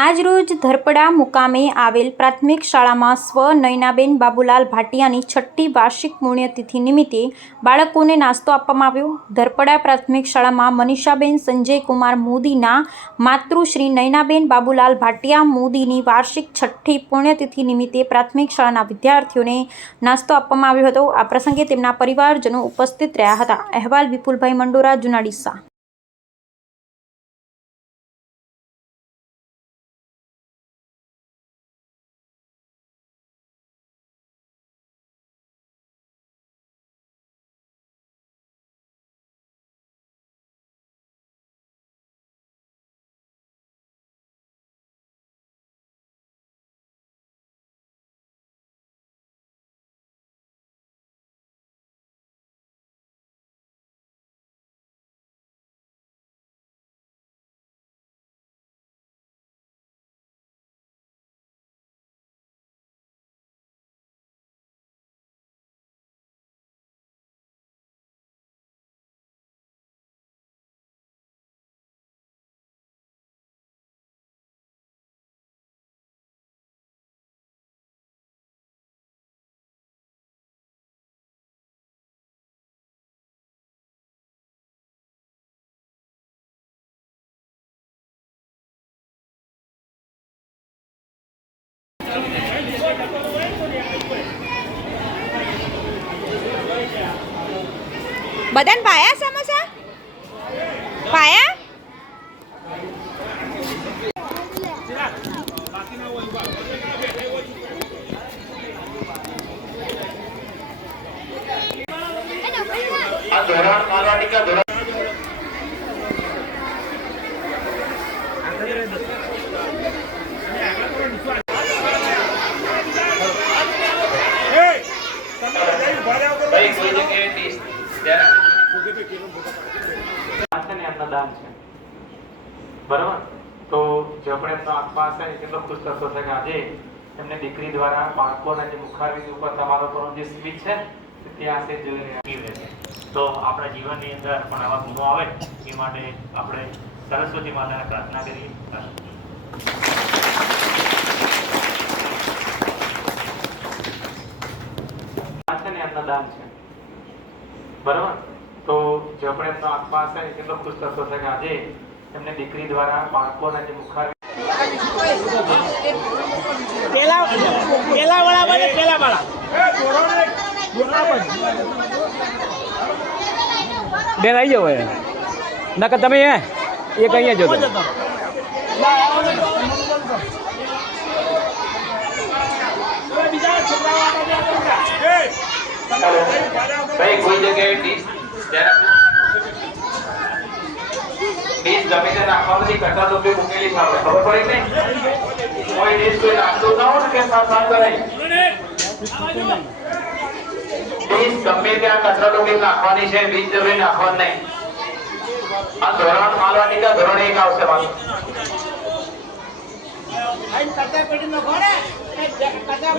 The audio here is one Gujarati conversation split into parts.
આજરોજ ધરપડા મુકામે આવેલ પ્રાથમિક શાળામાં સ્વ નયનાબેન બાબુલાલ ભાટિયાની છઠ્ઠી વાર્ષિક પુણ્યતિથિ નિમિત્તે બાળકોને નાસ્તો આપવામાં આવ્યો। ધરપડા પ્રાથમિક શાળામાં મનીષાબેન સંજયકુમાર મોદીના માતૃશ્રી નયનાબેન બાબુલાલ ભાટિયા મોદીની વાર્ષિક છઠ્ઠી પુણ્યતિથિ નિમિત્તે પ્રાથમિક શાળાના વિદ્યાર્થીઓને નાસ્તો આપવામાં આવ્યો હતો। આ પ્રસંગે તેમના પરિવારજનો ઉપસ્થિત રહ્યા હતા। અહેવાલ વિપુલભાઈ મંડોરા, જુનાડીસા। બધાને પાયા સમોસા પાયા दान है बराबर। तो जो अपने आत्मा से કેટલો ખુશ થતો છે કે આજે એમને દીકરી દ્વારા બાળકોને જે મુખારવિંદ ઉપર તમારો પર જે સ્પીચ છે ત્યાં સે જોઈને પીવે છે। તો આપણા જીવનની અંદર પણ આવા ગુણો આવે એ માટે આપણે સરસ્વતી માતાને પ્રાર્થના કરીએ। દાન છે બરાબર। તો જો આપણે આત્મા છે કેટલો ખુશ થતો છે કે આજે એમને દીકરી દ્વારા બાળકોને જે મુખારવિંદ પેલા વાળા બને પેલા વાળા બેન આવી જાવ નકર તમે એક અહીંયા જો भाई कोई जगह डिश जमीन नाखवानी कटा रूपये मुकेली था खबर पड़ी नहीं कोई डिश कोई नाखतो ना हो के साथ साथ कराई डिश गમે ત્યાં કચરા રૂપये નાખવાની છે બીજ જમીન નાખવા નહીં। આ ધોરણ માલવાટીકા ધોરણ 1 આવશે વાત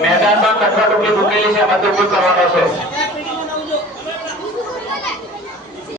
मैदान में कचरा टोपली मुकेली છે બધું કરવાનો છે।